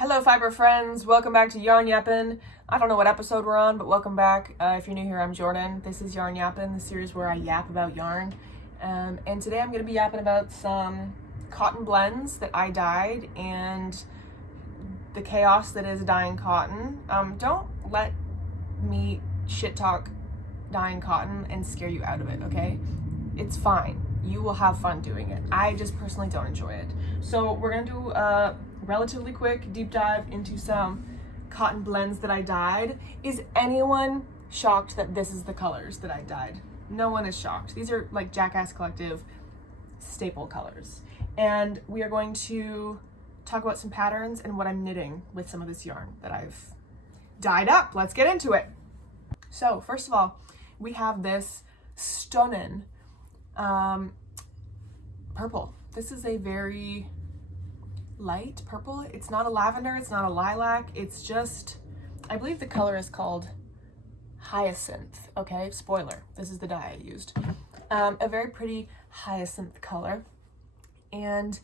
Hello fiber friends, welcome back to Yarn Yappin'. I don't know what episode we're on, but welcome back. If you're new here, I'm Jordan. This is Yarn Yappin', the series where I yap about yarn. And today I'm going to be yapping about some cotton blends that I dyed and the chaos that is dyeing cotton. Don't let me shit talk dyeing cotton and scare you out of it, okay? It's fine. You will have fun doing it. I just personally don't enjoy it. So we're going to do a relatively quick deep dive into some cotton blends that I dyed. Is anyone shocked that this is the colors that I dyed? No one is shocked. These are like JackassCollective staple colors. And we are going to talk about some patterns and what I'm knitting with some of this yarn that I've dyed up. Let's get into it. So first of all, we have this stunning purple. This is a very light purple. It's not a lavender, it's not a lilac, it's just, I believe the color is called hyacinth, okay? Spoiler, this is the dye I used. A very pretty hyacinth color. And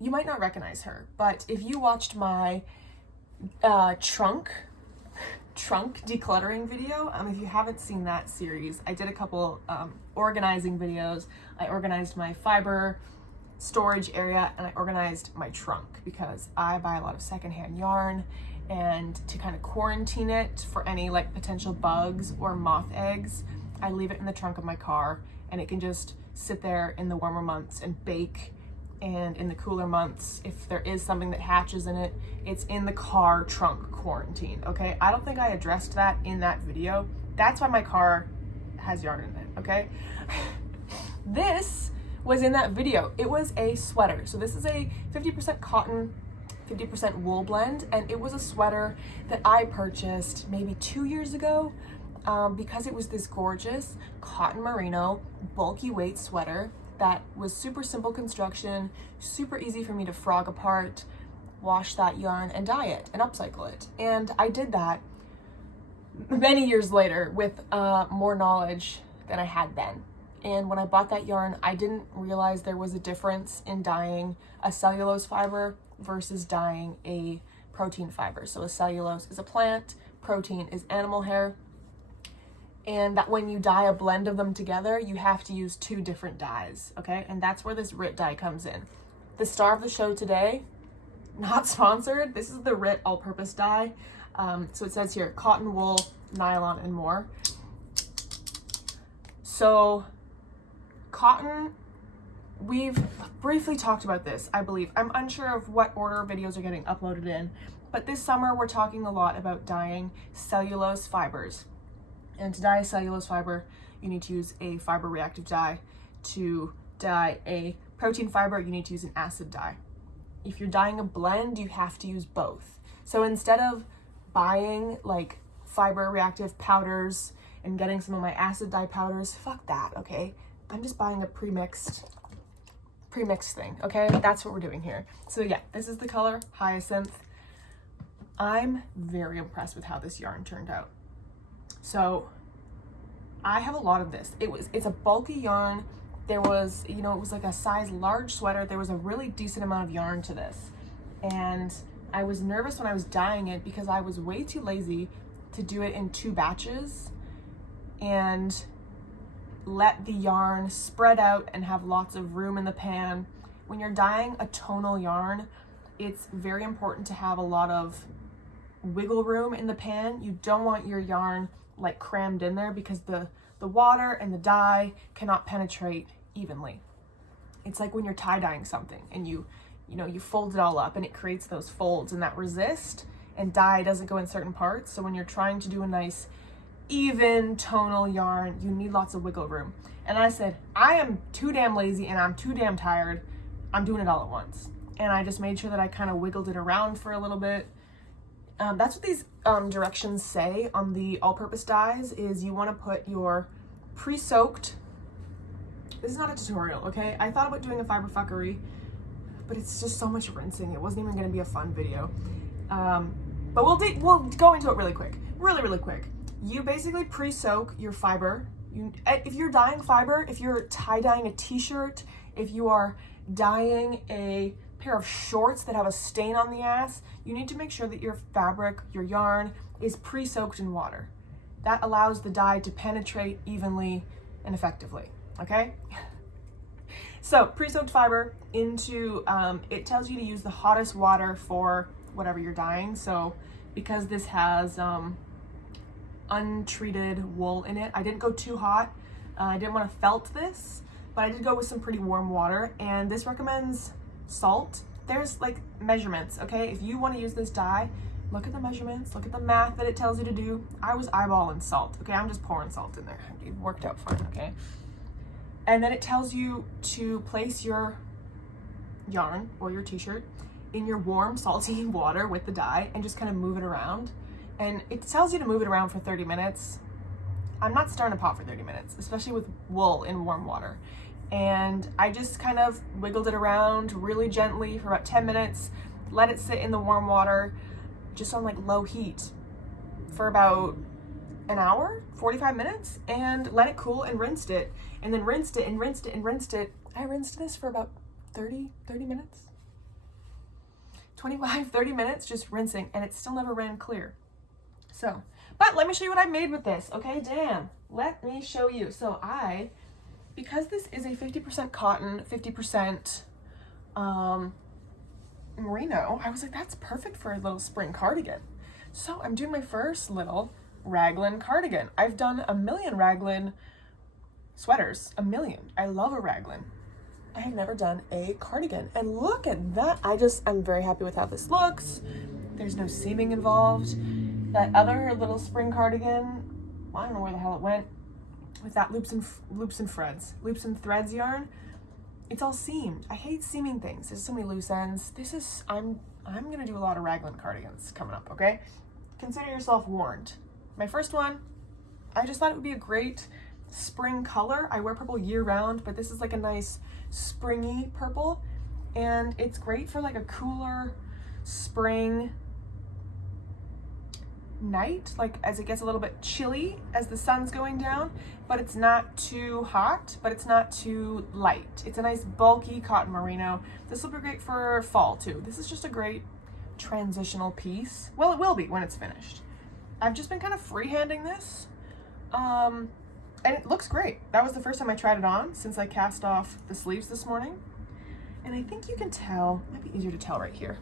you might not recognize her, but if you watched my trunk decluttering video, if you haven't seen that series, I did a couple organizing videos. I organized my fiber storage area and I organized my trunk because I buy a lot of secondhand yarn, and to kind of quarantine it for any like potential bugs or moth eggs, I leave it in the trunk of my car and it can just sit there in the warmer months and bake. And in the cooler months, if there is something that hatches in it, it's in the car trunk quarantine, okay? I don't think I addressed that in that video. That's why my car has yarn in it, okay? This was in that video. It was a sweater. So this is a 50% cotton, 50% wool blend, and it was a sweater that I purchased maybe 2 years ago because it was this gorgeous cotton merino bulky weight sweater that was super simple construction, super easy for me to frog apart, wash that yarn and dye it and upcycle it. And I did that many years later with more knowledge than I had then. And when I bought that yarn, I didn't realize there was a difference in dyeing a cellulose fiber versus dyeing a protein fiber. So a cellulose is a plant, protein is animal hair. And that when you dye a blend of them together, you have to use two different dyes, okay? And that's where this RIT dye comes in. The star of the show today, not sponsored, this is the RIT all-purpose dye. So it says here, cotton, wool, nylon, and more. So cotton, we've briefly talked about this, I believe. I'm unsure of what order videos are getting uploaded in, but this summer we're talking a lot about dyeing cellulose fibers. And to dye a cellulose fiber, you need to use a fiber reactive dye. To dye a protein fiber, you need to use an acid dye. If you're dyeing a blend, you have to use both. So instead of buying like fiber reactive powders and getting some of my acid dye powders, fuck that, okay? I'm just buying a pre-mixed thing, okay? That's what we're doing here. So yeah, this is the color hyacinth. I'm very impressed with how this yarn turned out. So I have a lot of this. It's a bulky yarn. There was, it was like a size large sweater. There was a really decent amount of yarn to this. And I was nervous when I was dyeing it because I was way too lazy to do it in 2 batches and let the yarn spread out and have lots of room in the pan. When you're dyeing a tonal yarn, it's very important to have a lot of wiggle room in the pan. You don't want your yarn like crammed in there because the water and the dye cannot penetrate evenly. It's like when you're tie-dyeing something and you fold it all up and it creates those folds and that resist, and dye doesn't go in certain parts. So when you're trying to do a nice even tonal yarn, you need lots of wiggle room. And I said, I am too damn lazy and I'm too damn tired. I'm doing it all at once. And I just made sure that I kind of wiggled it around for a little bit. That's what these directions say on the all-purpose dyes, is you want to put your pre-soaked, this is not a tutorial, okay? I thought about doing a fiber fuckery, but it's just so much rinsing. It wasn't even going to be a fun video. But we'll go into it really quick. Really quick. You basically pre-soak your fiber. If you're dyeing fiber, if you're tie-dyeing a t-shirt, if you are dyeing a pair of shorts that have a stain on the ass, you need to make sure that your fabric, your yarn, is pre-soaked in water. That allows the dye to penetrate evenly and effectively, okay? So pre-soaked fiber into, it tells you to use the hottest water for whatever you're dyeing. So because this has untreated wool in it, I didn't go too hot. I didn't want to felt this, but I did go with some pretty warm water, and this recommends salt. There's like measurements, okay? If you want to use this dye, look at the measurements, look at the math that it tells you to do. I was eyeballing salt, okay? I'm just pouring salt in there. It worked out fine, okay? And then it tells you to place your yarn or your t-shirt in your warm, salty water with the dye and just kind of move it around. And it tells you to move it around for 30 minutes. I'm not stirring a pot for 30 minutes, especially with wool in warm water. And I just kind of wiggled it around really gently for about 10 minutes, let it sit in the warm water, just on like low heat for about an hour, 45 minutes, and let it cool and rinsed it. And then rinsed it and rinsed it and rinsed it. I rinsed this for about 30 minutes. 25, 30 minutes just rinsing, and it still never ran clear. So, but let me show you what I made with this, okay? Damn, let me show you. So because this is a 50% cotton, 50% merino, I was like, that's perfect for a little spring cardigan. So I'm doing my first little raglan cardigan. I've done a million raglan sweaters, a million. I love a raglan. I have never done a cardigan, and look at that. I'm very happy with how this looks. There's no seaming involved. That other little spring cardigan, I don't know where the hell it went, with that loops and threads yarn. It's all seamed. I hate seaming things. There's so many loose ends. I'm gonna do a lot of raglan cardigans coming up, okay? Consider yourself warned. My first one, I just thought it would be a great spring color. I wear purple year round, but this is like a nice springy purple, and it's great for like a cooler spring night, like as it gets a little bit chilly as the sun's going down, but it's not too hot, but it's not too light. It's a nice bulky cotton merino. This will be great for fall too. This is just a great transitional piece. Well, it will be when it's finished. I've just been kind of freehanding this, and it looks great. That was the first time I tried it on since I cast off the sleeves this morning. And I think you can tell, might be easier to tell right here.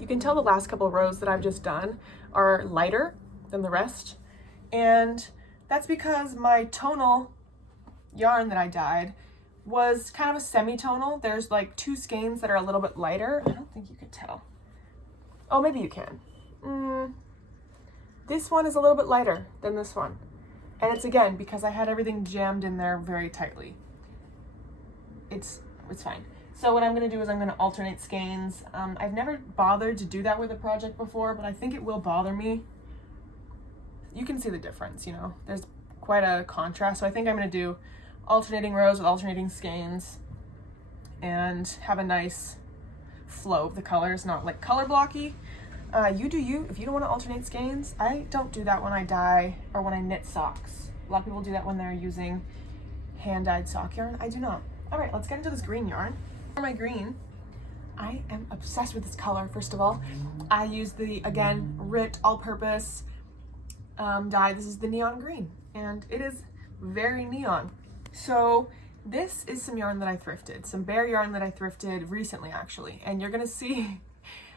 You can tell the last couple of rows that I've just done are lighter than the rest. And that's because my tonal yarn that I dyed was kind of a semi-tonal. There's like two skeins that are a little bit lighter. I don't think you can tell. Oh, maybe you can. This one is a little bit lighter than this one. And it's again, because I had everything jammed in there very tightly. It's fine. So what I'm gonna do is I'm gonna alternate skeins. I've never bothered to do that with a project before, but I think it will bother me. You can see the difference, you know, there's quite a contrast. So I think I'm gonna do alternating rows with alternating skeins and have a nice flow of the colors, not like color blocky. You do you. If you don't want to alternate skeins, I don't do that when I dye or when I knit socks. A lot of people do that when they're using hand-dyed sock yarn. I do not. All right, let's get into this green yarn. For my green, I am obsessed with this color. First of all, I use the, again, Rit all-purpose dye. This is the neon green, and it is very neon. So this is some yarn that I thrifted, some bare yarn that I thrifted recently, actually, and you're gonna see.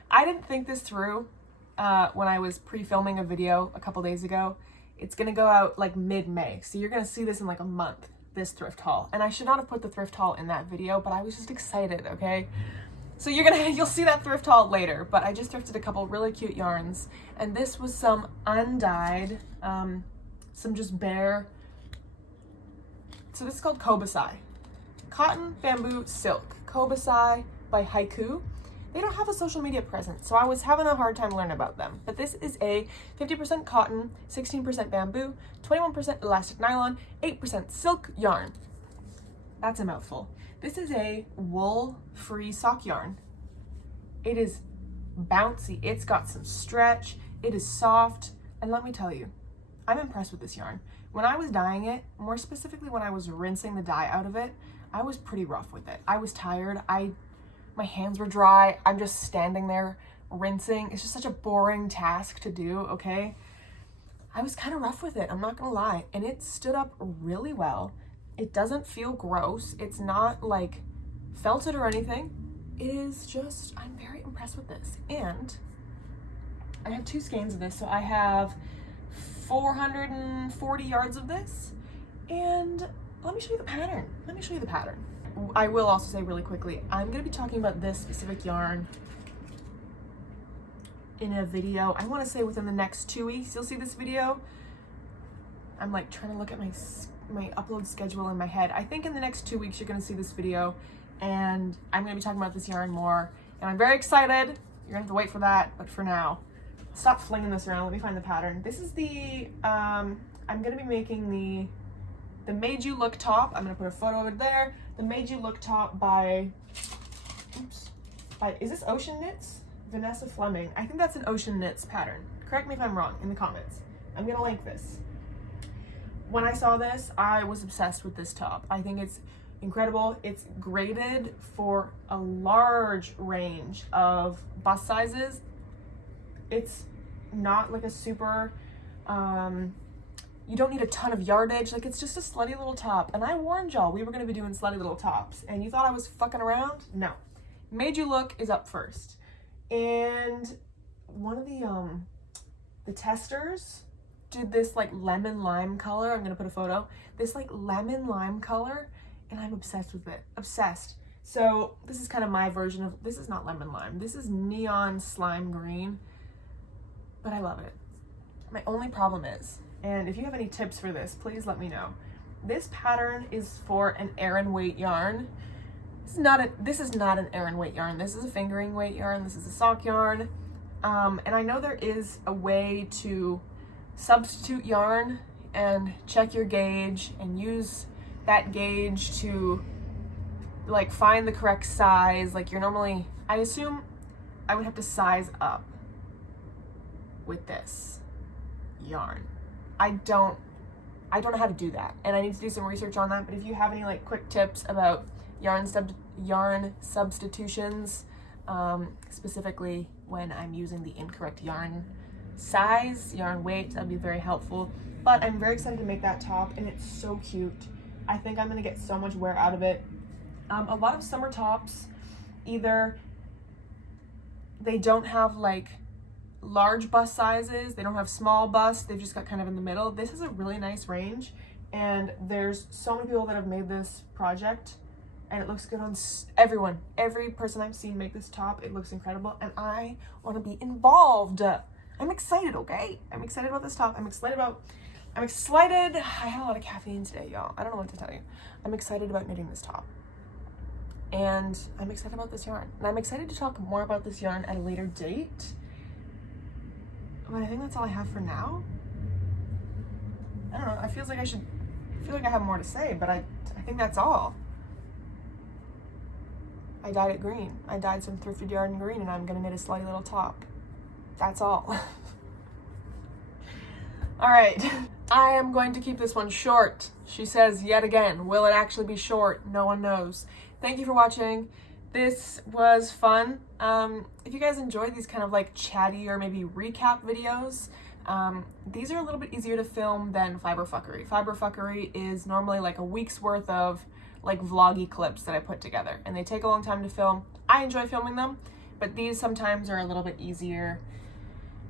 I didn't think this through when I was pre-filming a video a couple days ago. It's gonna go out like mid-May, so you're gonna see this in like a month, this thrift haul. And I should not have put the thrift haul in that video, but I was just excited, okay? So you'll see that thrift haul later, but I just thrifted a couple really cute yarns, and this was some undyed, some just bare, so this is called Kobasai. Cotton, bamboo, silk. Kobasai by Haiku. They don't have a social media presence, so I was having a hard time learning about them. But this is a 50% cotton, 16% bamboo, 21% elastic nylon, 8% silk yarn. That's a mouthful. This is a wool-free sock yarn. It is bouncy. It's got some stretch. It is soft. And let me tell you, I'm impressed with this yarn. When I was dyeing it, more specifically when I was rinsing the dye out of it, I was pretty rough with it. I was tired. I My hands were dry. I'm just standing there rinsing. It's just such a boring task to do, okay? I was kind of rough with it, I'm not gonna lie. And it stood up really well. It doesn't feel gross. It's not like felted or anything. It is just, I'm very impressed with this. And I have 2 skeins of this. So I have 440 yards of this. And let me show you the pattern. I will also say really quickly, I'm gonna be talking about this specific yarn in a video. I wanna say within the next 2 weeks, you'll see this video. I'm like trying to look at my upload schedule in my head. I think in the next 2 weeks, you're gonna see this video and I'm gonna be talking about this yarn more. And I'm very excited. You're gonna have to wait for that, but for now, stop flinging this around. Let me find the pattern. This is the, I'm gonna be making the Made You Look top. I'm gonna put a photo of it there. The Made You Look top by, is this Oshenknits? Vanessa Fleming. I think that's an Oshenknits pattern. Correct me if I'm wrong in the comments. I'm gonna link this. When I saw this, I was obsessed with this top. I think it's incredible. It's graded for a large range of bust sizes. It's not like a super, you don't need a ton of yardage. Like, it's just a slutty little top. And I warned y'all we were gonna be doing slutty little tops. And you thought I was fucking around? No. Made You Look is up first. And one of the testers did this like lemon lime color. I'm gonna put a photo. This like lemon lime color, and I'm obsessed with it. Obsessed. So this is kind of my version of, this is not lemon lime. This is neon slime green, but I love it. My only problem is, and if you have any tips for this, please let me know. This pattern is for an Aran weight yarn. This is not an Aran weight yarn. This is a fingering weight yarn. This is a sock yarn. And I know there is a way to substitute yarn and check your gauge and use that gauge to like find the correct size. Like you're normally, I assume I would have to size up with this yarn. I don't know how to do that. And I need to do some research on that. But if you have any like quick tips about yarn substitutions, specifically when I'm using the incorrect yarn size, yarn weight, that'd be very helpful. But I'm very excited to make that top, and it's so cute. I think I'm gonna get so much wear out of it. A lot of summer tops, either they don't have like large bust sizes, they don't have small busts, they've just got kind of in the middle. This is a really nice range, and there's so many people that have made this project, and it looks good on everyone. Every person I've seen make this top, it looks incredible, and I want to be involved. I'm excited, okay? I'm excited about this top. I'm excited. I had a lot of caffeine today, y'all. I don't know what to tell you. I'm excited about knitting this top. And I'm excited about this yarn. And I'm excited to talk more about this yarn at a later date. But I think that's all I have for now. I don't know. I feel like I have more to say, but I think that's all. I dyed it green. I dyed some thrifted yarn green, and I'm gonna knit a slutty little top. That's all. All right. I am going to keep this one short. She says yet again, will it actually be short? No one knows. Thank you for watching. This was fun. If you guys enjoyed these kind of like chatty or maybe recap videos, these are a little bit easier to film than fibre fuckery. Fibre fuckery is normally like a week's worth of like vloggy clips that I put together, and they take a long time to film. I enjoy filming them, but these sometimes are a little bit easier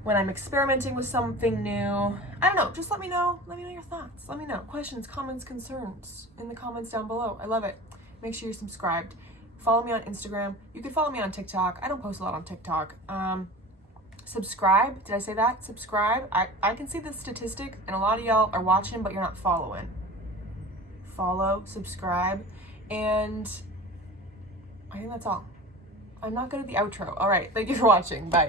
when I'm experimenting with something new. I don't know, just let me know your thoughts. Let me know questions, comments, concerns in the comments down below. I love it. Make sure you're subscribed. Follow me on Instagram. You can follow me on TikTok. I don't post a lot on TikTok. Subscribe. Did I say that? Subscribe. I can see the statistic, and a lot of y'all are watching, but you're not following. Follow, subscribe, and I think that's all. I'm not good at the outro. All right, thank you for watching. Bye.